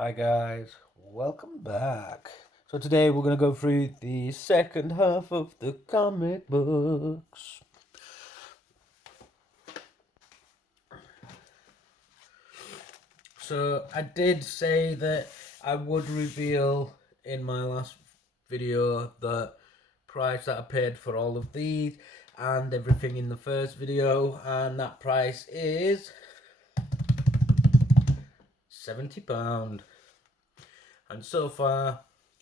Hi guys, welcome back. So today we're going to go through the second half of the comic books. So I did say that I would reveal in my last video the price that I paid for all of these and everything in the first video, and that price is £70. And so far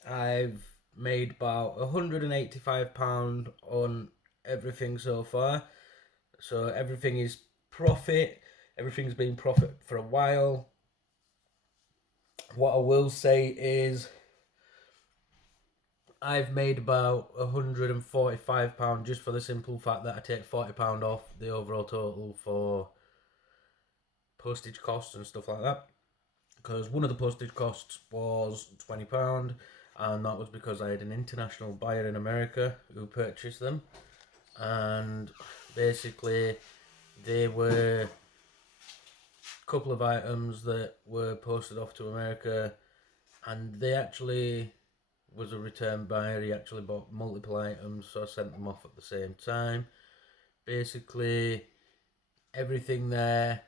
I've made about £185 on everything so far. So everything is profit. Everything's been profit for a while. What I will say is I've made about £145 just for the simple fact that I take £40 off the overall total for postage costs and stuff like that. Because one of the postage costs was £20, and that was because I had an international buyer in America who purchased them, and basically they were a couple of items that were posted off to America, and they actually was a return buyer. He actually bought multiple items, so I sent them off at the same time. Basically everything there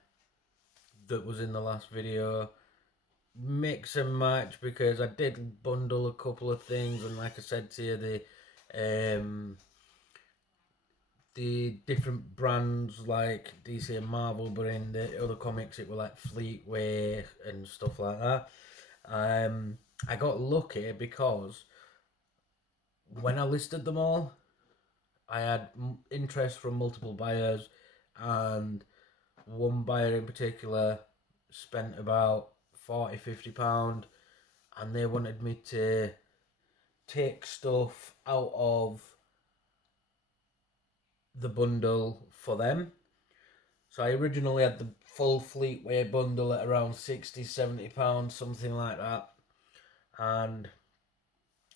that was in the last video, mix and match, because I did bundle a couple of things, and like I said to you, the different brands like DC and Marvel, but in the other comics it were like Fleetway and stuff like that. I got lucky because when I listed them all, I had interest from multiple buyers, and one buyer in particular spent about £40-50, and they wanted me to take stuff out of the bundle for them. So I originally had the full Fleetway bundle at around £60-70, something like that, and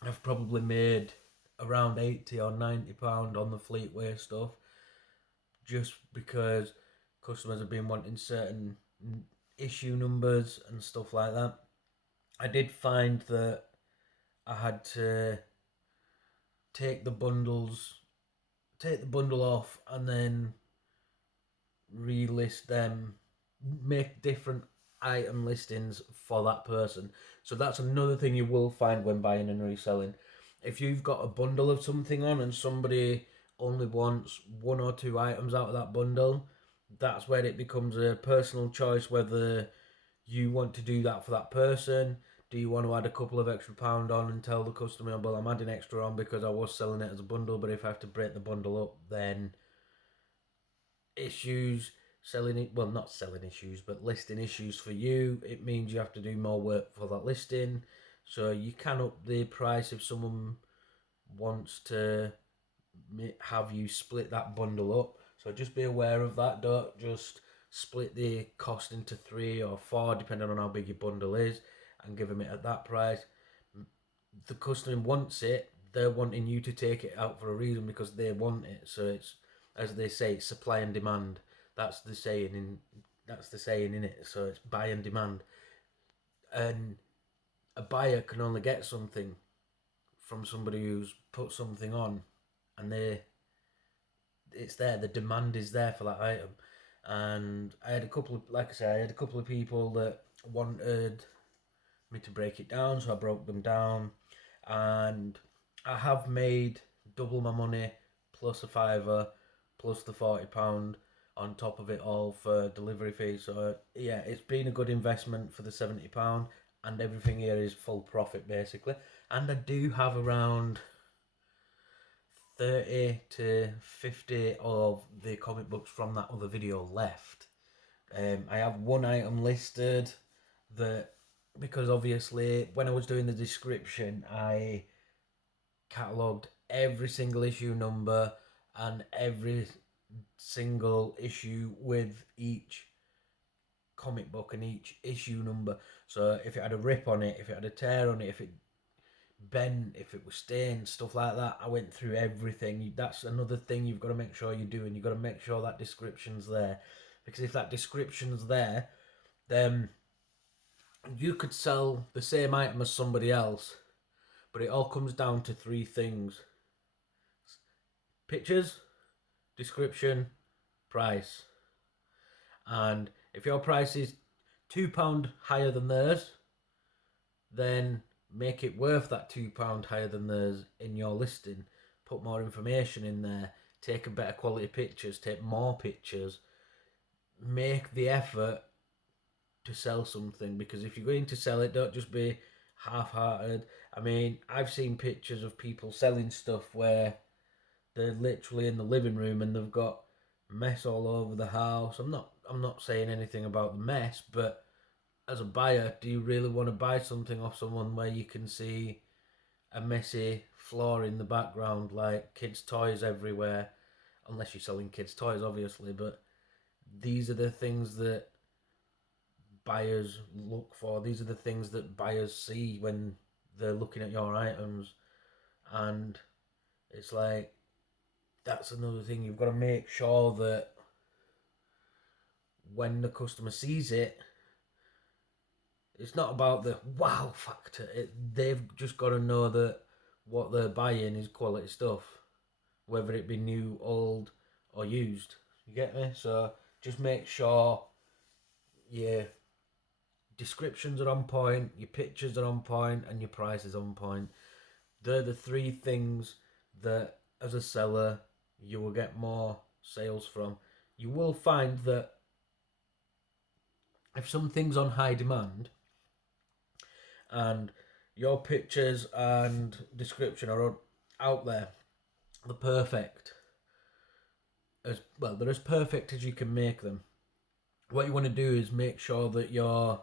I've probably made around £80 or £90 on the Fleetway stuff, just because customers have been wanting certain issue numbers and stuff like that. I did find that I had to take the bundles, take the bundle off, and then relist them, make different item listings for that person. So that's another thing you will find when buying and reselling. If you've got a bundle of something on and somebody only wants one or two items out of that bundle, that's where it becomes a personal choice whether you want to do that for that person. Do you want to add a couple of extra pound on and tell the customer, well, I'm adding extra on because I was selling it as a bundle, but if I have to break the bundle up, then issues selling it, well, not selling issues, but listing issues for you, it means you have to do more work for that listing. So you can up the price if someone wants to have you split that bundle up. So just be aware of that. Don't just split the cost into 3 or 4 depending on how big your bundle is and give them it at that price. The customer wants it, they're wanting you to take it out for a reason because they want it. So it's, as they say, it's supply and demand. That's the saying in it. So it's buy and demand. And a buyer can only get something from somebody who's put something on, and it's there. The demand is there for that item. And I had a couple of, like I say, I had a couple of people that wanted me to break it down, so I broke them down, and I have made double my money plus a fiver plus the £40 on top of it all for delivery fees. So yeah, it's been a good investment for the £70, and everything here is full profit basically. And I do have around 30 to 50 of the comic books from that other video left. I have one item listed that, because obviously when I was doing the description, I catalogued every single issue number and every single issue with each comic book and each issue number. So if it had a rip on it, if it had a tear on it, if it bent, if it was stained, stuff like that, I went through everything. That's another thing you've got to make sure you're doing. You've got to make sure that description's there, because if that description's there, then you could sell the same item as somebody else, but it all comes down to three things: pictures, description, price. And if your price is £2 higher than theirs, then make it worth that £2 higher than theirs in your listing. Put more information in there, take a better quality pictures, take more pictures, make the effort to sell something, because if you're going to sell it, don't just be half-hearted. I mean, I've seen pictures of people selling stuff where they're literally in the living room and they've got mess all over the house. I'm not saying anything about the mess, but as a buyer, do you really want to buy something off someone where you can see a messy floor in the background, like kids' toys everywhere? Unless you're selling kids' toys, obviously, but these are the things that buyers look for. These are the things that buyers see when they're looking at your items. And it's like, that's another thing. You've got to make sure that when the customer sees it, it's not about the wow factor. They've just got to know that what they're buying is quality stuff, whether it be new, old, or used. You get me? So just make sure your descriptions are on point, your pictures are on point, and your price is on point. They're the three things that, as a seller, you will get more sales from. You will find that if something's on high demand and your pictures and description are out there, they're perfect. As well, they're as perfect as you can make them. What you want to do is make sure that you're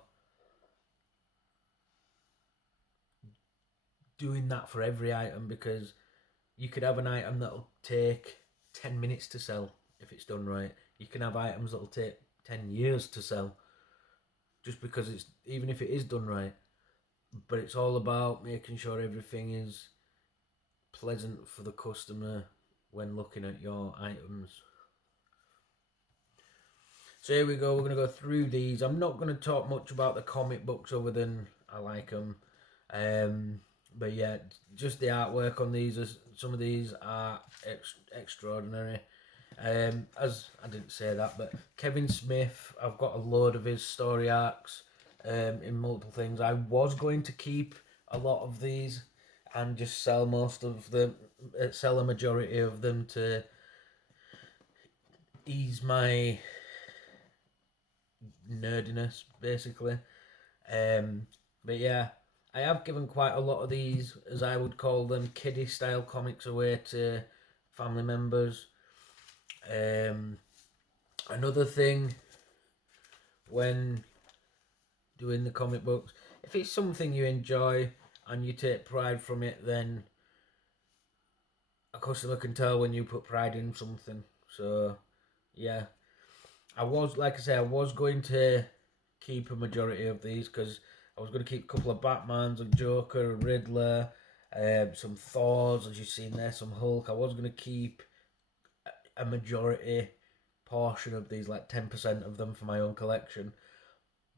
doing that for every item, because you could have an item that'll take 10 minutes to sell if it's done right. You can have items that'll take 10 years to sell, just because it's, even if it is done right. But it's all about making sure everything is pleasant for the customer when looking at your items. So here we go, we're going to go through these. I'm not going to talk much about the comic books other than I like them. But yeah, just the artwork on these, some of these are extraordinary. As I didn't say that, but Kevin Smith, I've got a load of his story arcs in multiple things. I was going to keep a lot of these and just sell most of them, sell a majority of them to ease my nerdiness, basically. But yeah, I have given quite a lot of these, as I would call them, kiddie style comics away to family members. Another thing when doing the comic books, if it's something you enjoy and you take pride from it, then a customer can tell when you put pride in something. So yeah, I was going to keep a majority of these, because I was going to keep a couple of Batmans, a Joker, a Riddler, some Thors, as you've seen there, some Hulk. I was going to keep a majority portion of these, like 10% of them, for my own collection.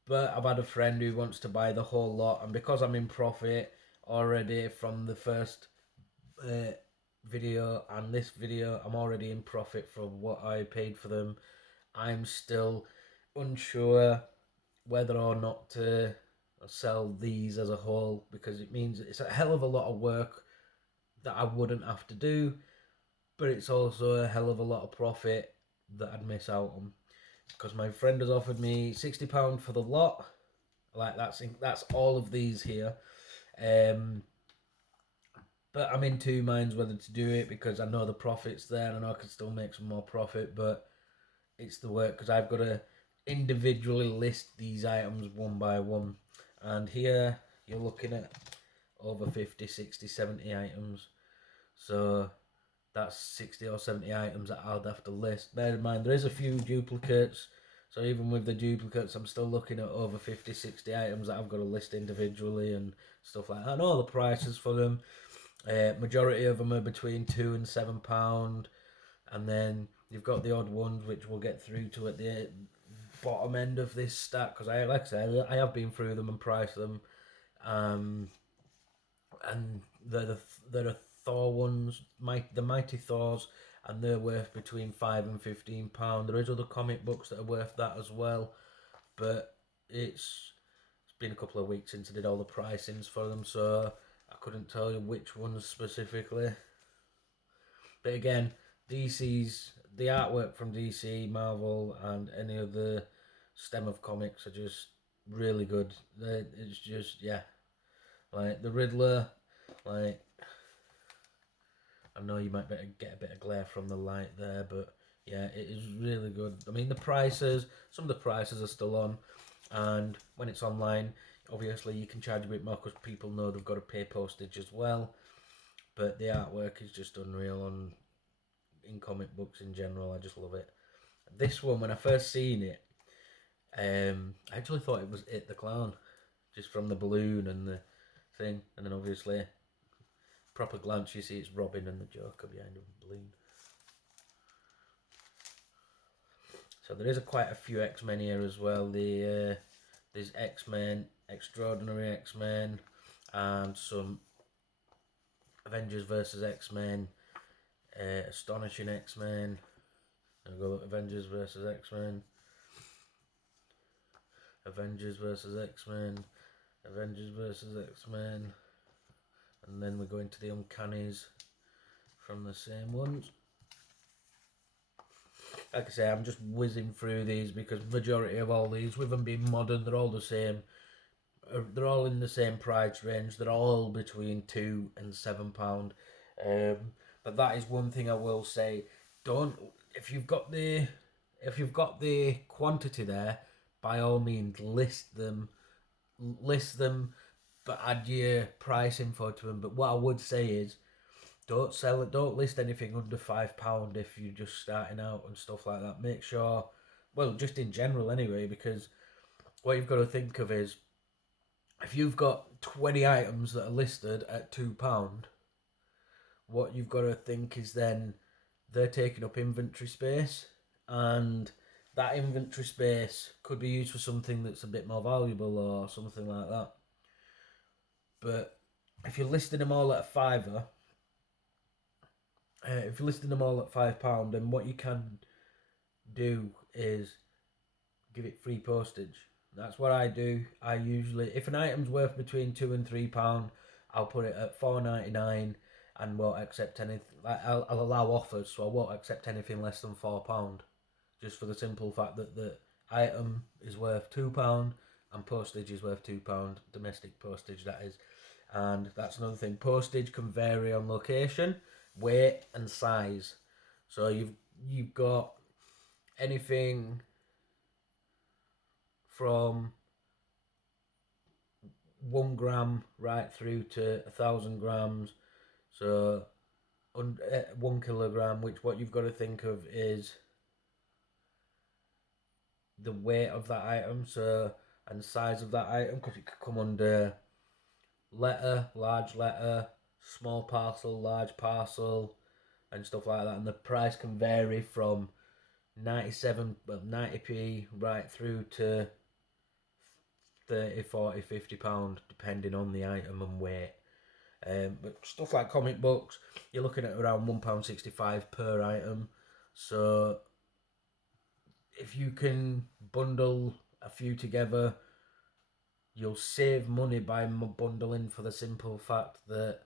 But I've had a friend who wants to buy the whole lot, and because I'm in profit already from the first video and this video, I'm already in profit for what I paid for them. I'm still unsure whether or not to sell these as a whole, because it means it's a hell of a lot of work that I wouldn't have to do, but it's also a hell of a lot of profit that I'd miss out on, because my friend has offered me £60 for the lot. Like, that's all of these here. But I'm in two minds whether to do it, because I know the profit's there and I know I can still make some more profit, but it's the work, because I've got to individually list these items one by one. And here you're looking at over 50, 60, 70 items. So that's 60 or 70 items that I'd have to list. Bear in mind, there is a few duplicates. So even with the duplicates, I'm still looking at over 50, 60 items that I've got to list individually and stuff like that. And all the prices for them. Majority of them are between £2 and £7. And then you've got the odd ones, which we'll get through to at the bottom end of this stack because like I said, I have been through them and priced them, and they're Thor ones, the Mighty Thors, and they're worth between £5 and £15. There is other comic books that are worth that as well, but it's been a couple of weeks since I did all the pricings for them, so I couldn't tell you which ones specifically. But again, the artwork from DC, Marvel, and any other stem of comics are just really good. It's just, yeah, like the Riddler, like, I know you might get a bit of glare from the light there, but yeah, it is really good. I mean, some of the prices are still on, and when it's online, obviously you can charge a bit more because people know they've got to pay postage as well. But the artwork is just unreal in comic books in general. I just love it. This one, when I first seen it, I actually thought it was It the Clown, just from the balloon and the thing, and then obviously proper glance you see it's Robin and the Joker behind the balloon. So there is quite a few X-Men here as well. There's X-Men, Extraordinary X-Men, and some Avengers versus X-Men, Astonishing X-Men. I'll go Avengers versus X-Men, Avengers versus X-Men, Avengers versus X-Men, and then we go into the Uncannies from the same ones. Like I say, I'm just whizzing through these because majority of all these, with them being modern, they're all the same. They're all in the same price range. They're all between £2 and £7. But that is one thing I will say: don't if you've got the quantity there, by all means list them, but add your price info to them. But what I would say is, don't list anything under £5 if you're just starting out and stuff like that. Make sure, well, just in general anyway, because what you've got to think of is, if you've got 20 items that are listed at £2, what you've got to think is then they're taking up inventory space, and that inventory space could be used for something that's a bit more valuable or something like that. But if you're listing them all at a fiver, if you're listing them all at £5, then what you can do is give it free postage. That's what I do. I usually, if an item's worth between £2 and £3, I'll put it at £4.99 and won't accept anything. I'll allow offers, so I won't accept anything less than £4, just for the simple fact that the item is worth £2 and postage is worth £2, domestic postage that is. And that's another thing. Postage can vary on location, weight, and size. So you've got anything from 1 gram right through to 1,000 grams. So 1 kilogram, which what you've got to think of is the weight of that item, so, and size of that item, because it could come under letter, large letter, small parcel, large parcel, and stuff like that. And the price can vary from 90p right through to 30, 40, £50, depending on the item and weight. But stuff like comic books, you're looking at around £1.65 per item. So if you can bundle a few together, you'll save money by bundling, for the simple fact that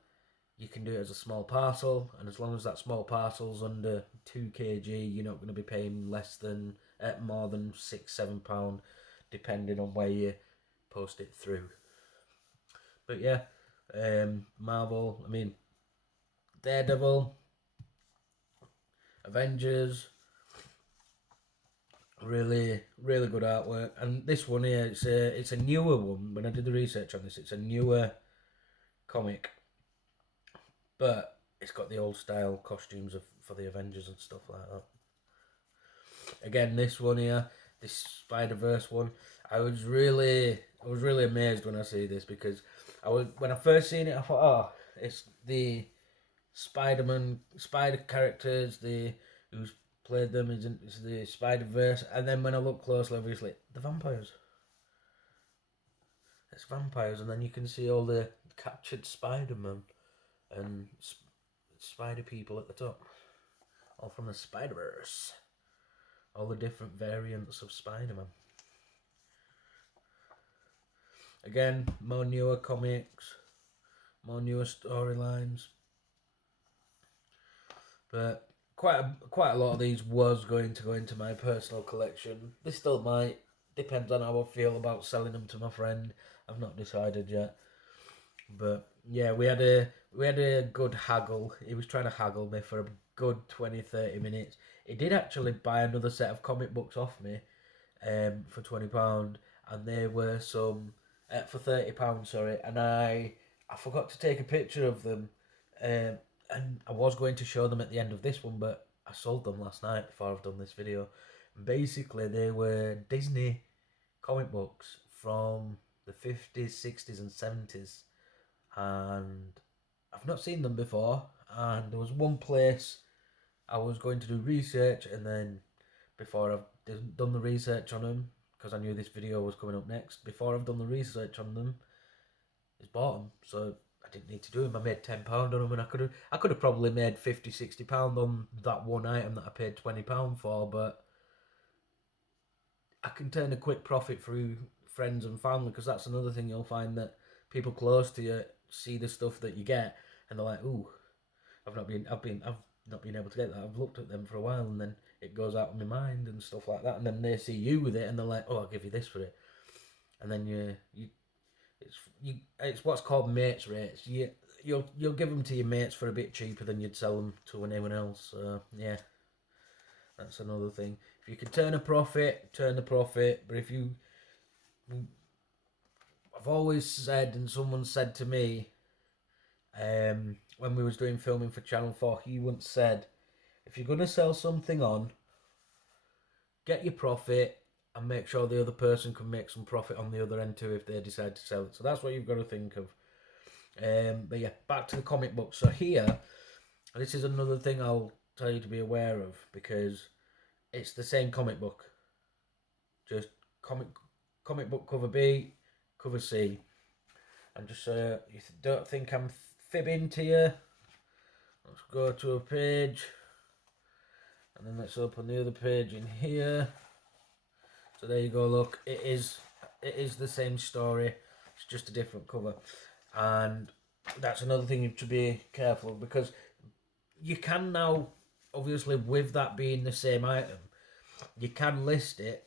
you can do it as a small parcel, and as long as that small parcel's under 2 kg, you're not going to be paying more than £6-7, depending on where you post it through. But yeah, Marvel, I mean, Daredevil, Avengers, really, really good artwork. And this one here, it's a newer one. When I did the research on this, it's a newer comic, but it's got the old style costumes for the Avengers and stuff like that. Again, this one here, this Spider-Verse one, I was really amazed when I see this, because when I first seen it, I thought, oh, it's the Spider characters, who's played them. It's the Spider-Verse, and then when I look closely, obviously the vampires. It's vampires, and then you can see all the captured Spider-Man and Spider people at the top, all from the Spider-Verse. All the different variants of Spider-Man. Again, more newer comics, more newer storylines. But quite a lot of these was going to go into my personal collection. They still might. Depends on how I feel about selling them to my friend. I've not decided yet. But yeah, we had a good haggle. He was trying to haggle me for a good 20-30 minutes. He did actually buy another set of comic books off me for £20, and they were some for £30, sorry, and I forgot to take a picture of them, and I was going to show them at the end of this one, but I sold them last night before I've done this video. Basically, they were Disney comic books from the 50s, 60s, and 70s, and I've not seen them before. And there was one place I was going to do research, and then before I've done the research on them, because I knew this video was coming up next, before I've done the research on them, he's bought them. So I didn't need to do them. I made £10 on them, and I could have probably made £50-60 on that one item that I paid £20 for, but I can turn a quick profit through friends and family, because that's another thing you'll find, that people close to you see the stuff that you get and they're like, ooh, I've not been able to get that. I've looked at them for a while, and then it goes out of my mind and stuff like that, and then they see you with it and they're like, oh, I'll give you this for it. And then it's what's called mates rates. You'll give them to your mates for a bit cheaper than you'd sell them to anyone else. So yeah, that's another thing. If you can turn a profit, turn the profit. But if you, I've always said, and someone said to me, when we was doing filming for Channel 4, he once said, if you're gonna sell something on, get your profit and make sure the other person can make some profit on the other end too if they decide to sell it. So that's what you've got to think of. But yeah, back to the comic book. So here, this is another thing I'll tell you to be aware of, because it's the same comic book, just comic book cover B, cover C, and just so you don't think I'm fibbing to you, let's go to a page, and then let's open the other page in here. So there you go. Look, it is the same story. It's just a different cover, and that's another thing you have to be careful of, because you can now, obviously, with that being the same item, you can list it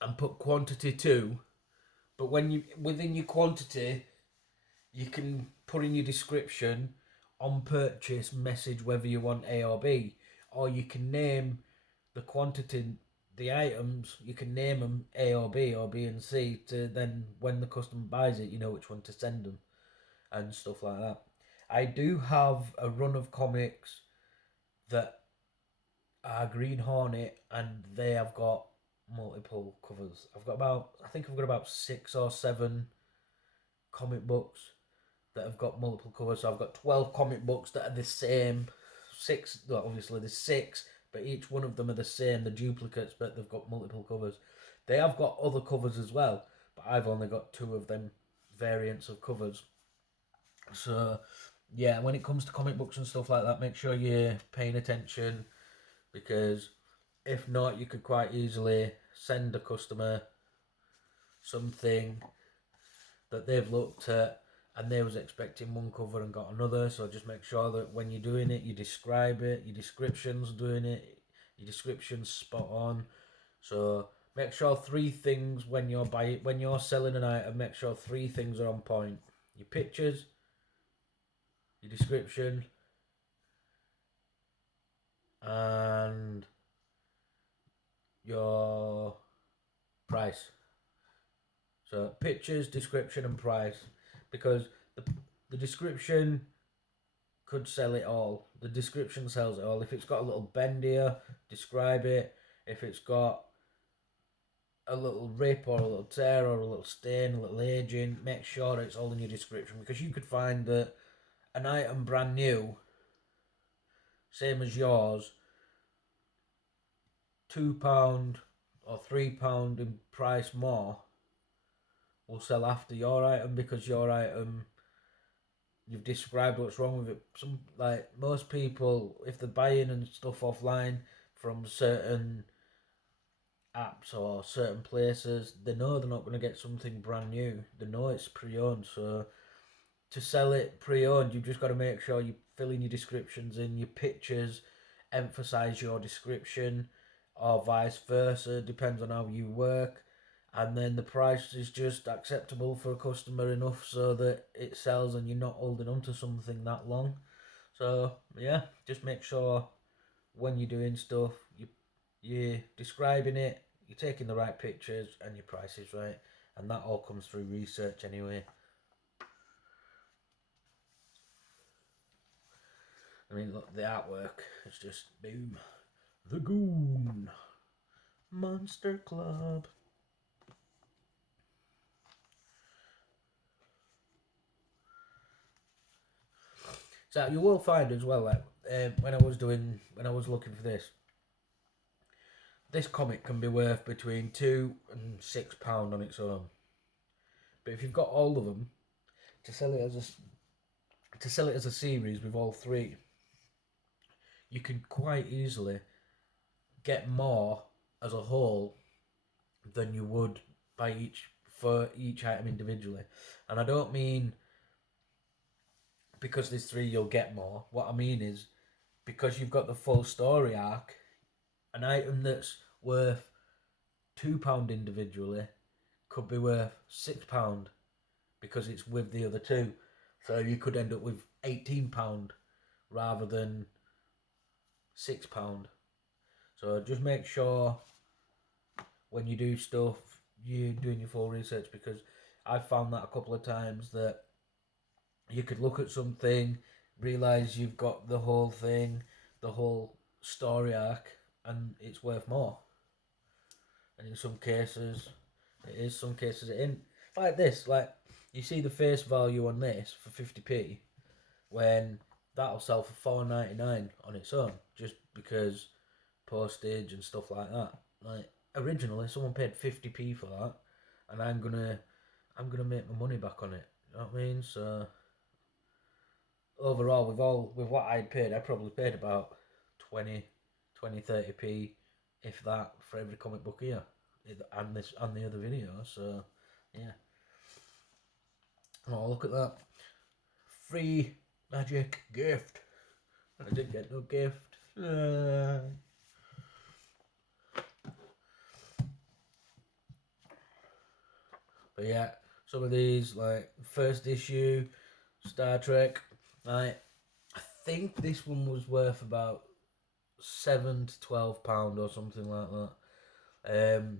and put quantity too, but when you within your quantity, you can put in your description on purchase message whether you want A or B, or you can name the quantity, the items, you can name them A or B and C, to then when the customer buys it, you know which one to send them and stuff like that. I do have a run of comics that are Green Hornet, and they have got multiple covers. I think I've got about 6 or 7 comic books that have got multiple covers. So I've got 12 comic books that are the same. 6, well, obviously there's 6, but each one of them are the same, the duplicates, but they've got multiple covers. They have got other covers as well, but I've only got 2 of them variants of covers. So yeah, when it comes to comic books and stuff like that, make sure you're paying attention, because if not, you could quite easily send a customer something that they've looked at and they was expecting one cover and got another. So just make sure that when you're doing it, you describe it, your description's doing it, your description's spot on. So make sure 3 things when you're selling an item, make sure 3 things are on point: your pictures, your description, and your price. So pictures, description, and price, because the description could sell it all. The description sells it all. If it's got a little bend here, describe it. If it's got a little rip or a little tear or a little stain, a little aging, make sure it's all in your description, because you could find that an item brand new, same as yours, £2 or £3 in price more will sell after your item, because your item, you've described what's wrong with it. Some, like most people, if they're buying and stuff offline from certain apps or certain places, they know they're not going to get something brand new. They know it's pre-owned, so to sell it pre-owned, you've just got to make sure you fill in your descriptions in, your pictures, emphasize your description, or vice versa, depends on how you work. And then the price is just acceptable for a customer enough so that it sells and you're not holding on to something that long. So yeah, just make sure when you're doing stuff, you're describing it, you're taking the right pictures, and your price is right. And that all comes through research anyway. I mean, look, the artwork is just boom. The Goon Monster Club. So you will find as well, like when I was looking for this comic can be worth between £2 and £6 on its own. But if you've got all of them, to sell it as a series with all three, you can quite easily get more as a whole than you would for each item individually. And I don't mean because there's three you'll get more. What I mean is because you've got the full story arc, an item that's worth £2 individually could be worth £6 because it's with the other two. So you could end up with £18 rather than £6. So just make sure when you do stuff, you're doing your full research, because I've found that a couple of times that you could look at something, realise you've got the whole thing, the whole story arc, and it's worth more. And in some cases, it is, some cases it isn't. Like this, like you see the face value on this for 50p, when that'll sell for £4.99 on its own, just because postage and stuff like that. Like originally, someone paid 50p for that, and I'm gonna make my money back on it. You know what I mean? So overall, with what I'd paid, I probably paid about 20, 30p, if that, for every comic book here, and the other video. So yeah. Oh, look at that. Free magic gift. I didn't get no gift. But yeah, some of these, like first issue, Star Trek, I think this one was worth about £7 to £12 or something like that.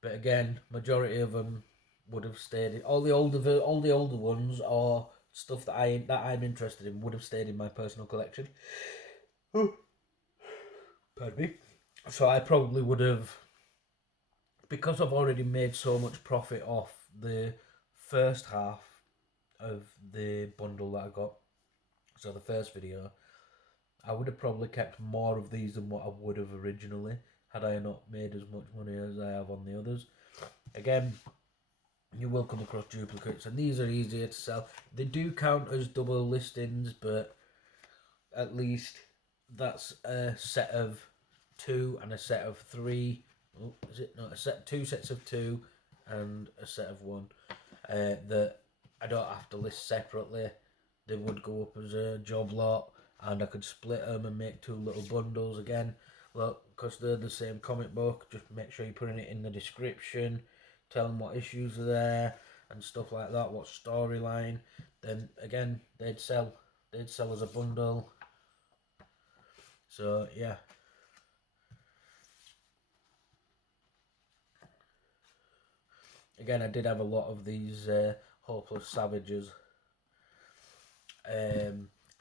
But again, majority of them would have stayed. All the older ones, or stuff that I'm interested in, would have stayed in my personal collection. Pardon me. So I probably would have, because I've already made so much profit off the first half of the bundle that I got. So the first video, I would have probably kept more of these than what I would have originally, had I not made as much money as I have on the others. Again, you will come across duplicates, and these are easier to sell. They do count as double listings, but at least that's a set of 2 and a set of 3. Oh, is it not a two sets of 2 and a set of 1 that I don't have to list separately. They would go up as a job lot, and I could split them and make 2 little bundles. Again, look, because they're the same comic book, just make sure you're putting it in the description, tell them what issues are there and stuff like that, what storyline. Then again, they'd sell as a bundle. So yeah. Again, I did have a lot of these Hopeless Savages.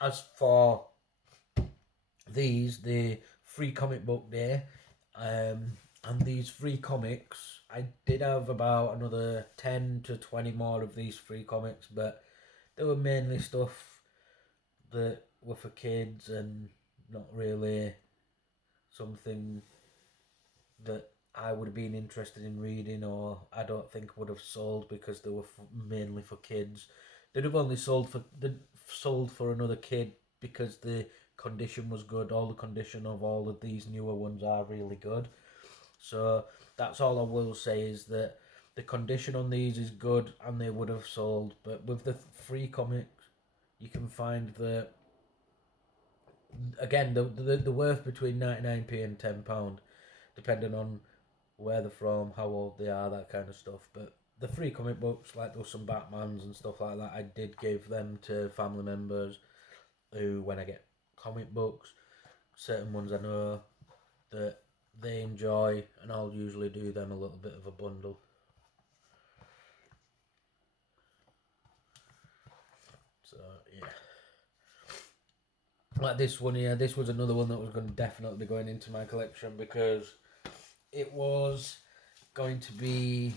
As for these, the free comic book day, and these free comics, I did have about another 10 to 20 more of these free comics, but they were mainly stuff that were for kids and not really something that I would have been interested in reading, or I don't think would have sold because they were mainly for kids. They'd have only sold for another kid because the condition was good. All the condition of all of these newer ones are really good. So that's all I will say, is that the condition on these is good and they would have sold. But with the free comics, you can find that again the worth between 99p and £10, depending on where they're from, how old they are, that kind of stuff. But the free comic books, like there was some Batmans and stuff like that, I did give them to family members who, when I get comic books, certain ones I know that they enjoy, and I'll usually do them a little bit of a bundle. So yeah, like this one here, this was another one that was going to definitely be going into my collection because it was going to be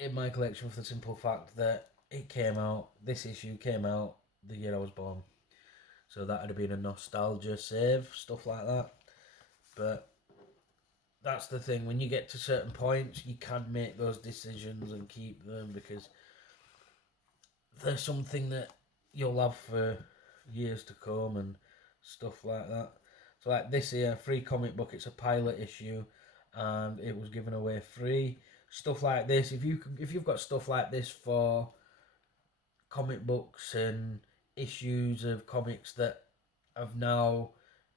in my collection for the simple fact that this issue came out the year I was born. So that would have been a nostalgia save, stuff like that. But that's the thing, when you get to certain points, you can make those decisions and keep them because they're something that you'll have for years to come and stuff like that. So like this here, free comic book, it's a pilot issue and it was given away free. Stuff like this, if you've got stuff like this for comic books and issues of comics that have now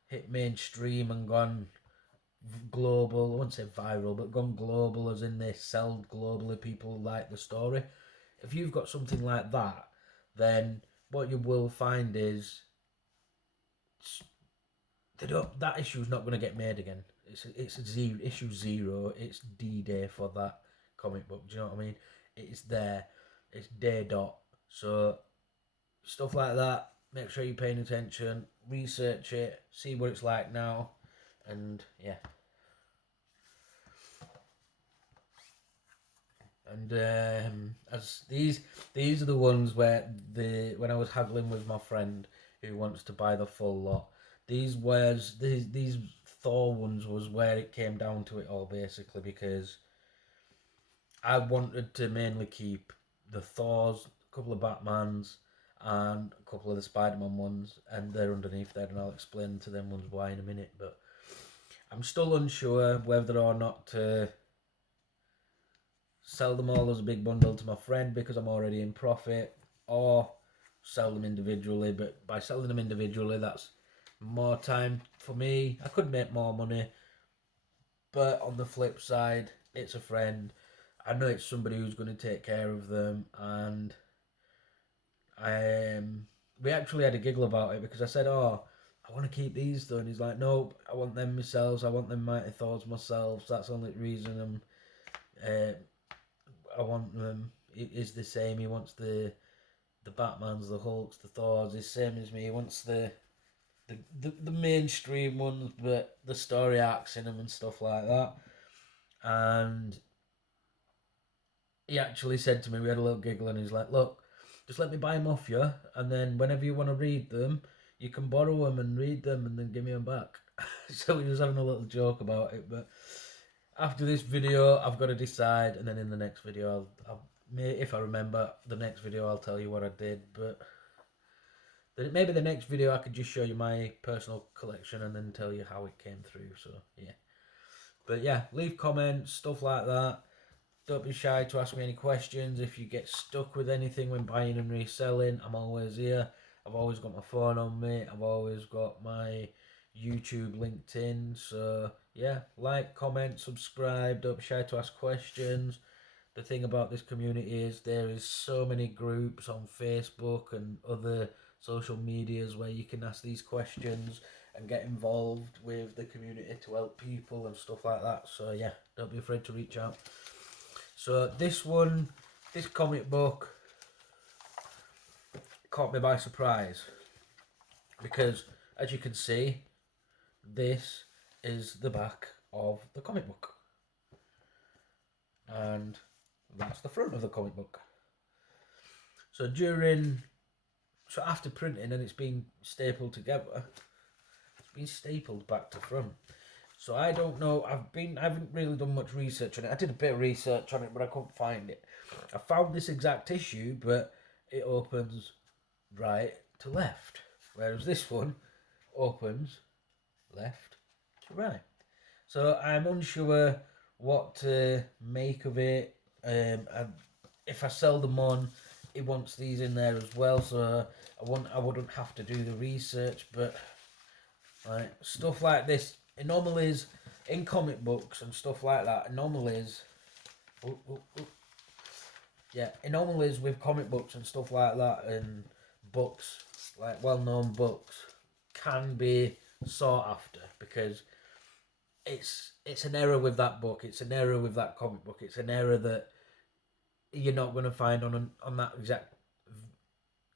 hit mainstream and gone global, I wouldn't say viral, but gone global as in they sell globally, people like the story. If you've got something like that, then what you will find is that issue is not going to get made again. It's issue 0. It's D-Day for that comic book. Do you know what I mean? It's there. It's day dot. So stuff like that. Make sure you're paying attention. Research it. See what it's like now. And yeah. And as these are the ones where when I was haggling with my friend who wants to buy the full lot, these Thor ones was where it came down to it all, basically, because I wanted to mainly keep the Thors, a couple of Batmans, and a couple of the Spider-Man ones, and they're underneath there, and I'll explain to them ones why in a minute. But I'm still unsure whether or not to sell them all as a big bundle to my friend because I'm already in profit, or sell them individually. But by selling them individually, that's more time for me. I could make more money, but on the flip side, it's a friend. I know it's somebody who's going to take care of them, and we actually had a giggle about it because I said, "Oh, I want to keep these though," and he's like, "Nope, I want them myself. I want them Mighty Thors myself. So that's the only reason I want them." It is the same. He wants the Batmans, the Hulks, the Thors. The same as me. He wants the mainstream ones, but the story arcs in them and stuff like that. And he actually said to me, we had a little giggle, and he's like, "Look, just let me buy them off you, and then whenever you want to read them, you can borrow them and read them, and then give me them back." So we was having a little joke about it. But after this video, I've got to decide, and then in the next video, if I remember the next video, I'll tell you what I did. But maybe the next video I could just show you my personal collection and then tell you how it came through. So yeah, but yeah, leave comments, stuff like that. Don't be shy to ask me any questions. If you get stuck with anything when buying and reselling, I'm always here. I've always got my phone on me. I've always got my YouTube linked in. So yeah, like, comment, subscribe. Don't be shy to ask questions. The thing about this community is there is so many groups on Facebook and other social medias where you can ask these questions and get involved with the community to help people and stuff like that. So yeah, don't be afraid to reach out. So this comic book caught me by surprise because, as you can see, this is the back of the comic book, and that's the front of the comic book. So after printing and it's been stapled together, it's been stapled back to front. So I don't know. I haven't really done much research on it. I did a bit of research on it, but I couldn't find it. I found this exact issue, but it opens right to left, whereas this one opens left to right. So I'm unsure what to make of it. If I sell them on, it wants these in there as well, so I wouldn't have to do the research. But like stuff like this, anomalies in comic books and stuff like that, anomalies. Oh, oh, oh. Yeah, anomalies with comic books and stuff like that, and books like well-known books can be sought after because it's an error with that book. It's an error with that comic book. It's an error that you're not going to find on that exact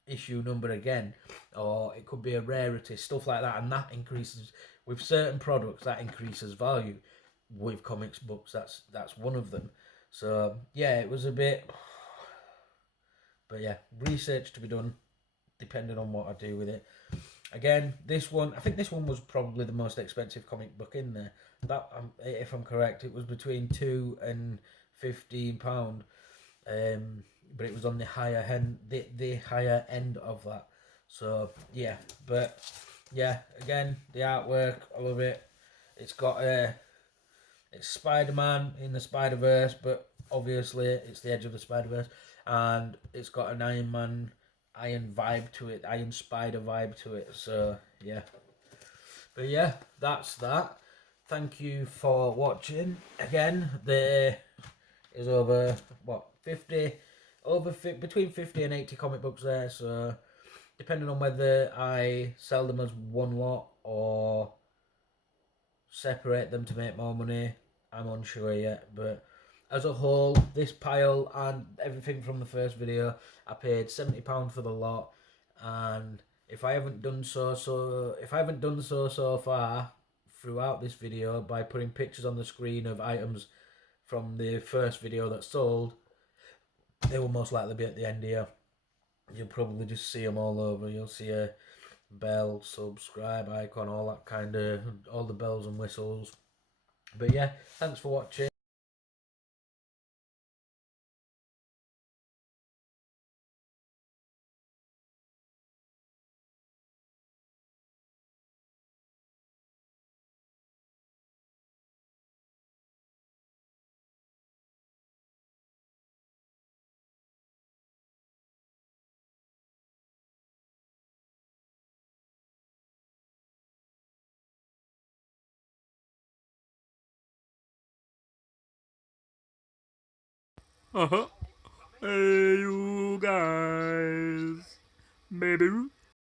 issue number again, or it could be a rarity, stuff like that, and that increases with certain products. That increases value with comics books. That's one of them. So yeah, it was a bit, but yeah, research to be done, depending on what I do with it. Again, this one, I think this one was probably the most expensive comic book in there. That, if I'm correct, it was between £2 and £15, but it was on the higher end, the higher end of that. So yeah, but yeah, again, the artwork, I love it. It's got it's Spider-Man in the Spider-Verse, but obviously it's the edge of the Spider-Verse, and it's got an Iron Man, Iron vibe to it, Iron Spider vibe to it. So yeah, but yeah, that's that. Thank you for watching. Again, there is over what 50, between 50 and 80 comic books there. So depending on whether I sell them as one lot or separate them to make more money, I'm unsure yet. But as a whole, this pile and everything from the first video, I paid £70 for the lot. And if I haven't done so far throughout this video by putting pictures on the screen of items from the first video that sold, they will most likely be at the end here. You'll probably just see them all over. You'll see a bell, subscribe icon, all that kind of, all the bells and whistles. But yeah, thanks for watching. Uh huh. Hey, you guys. Baby.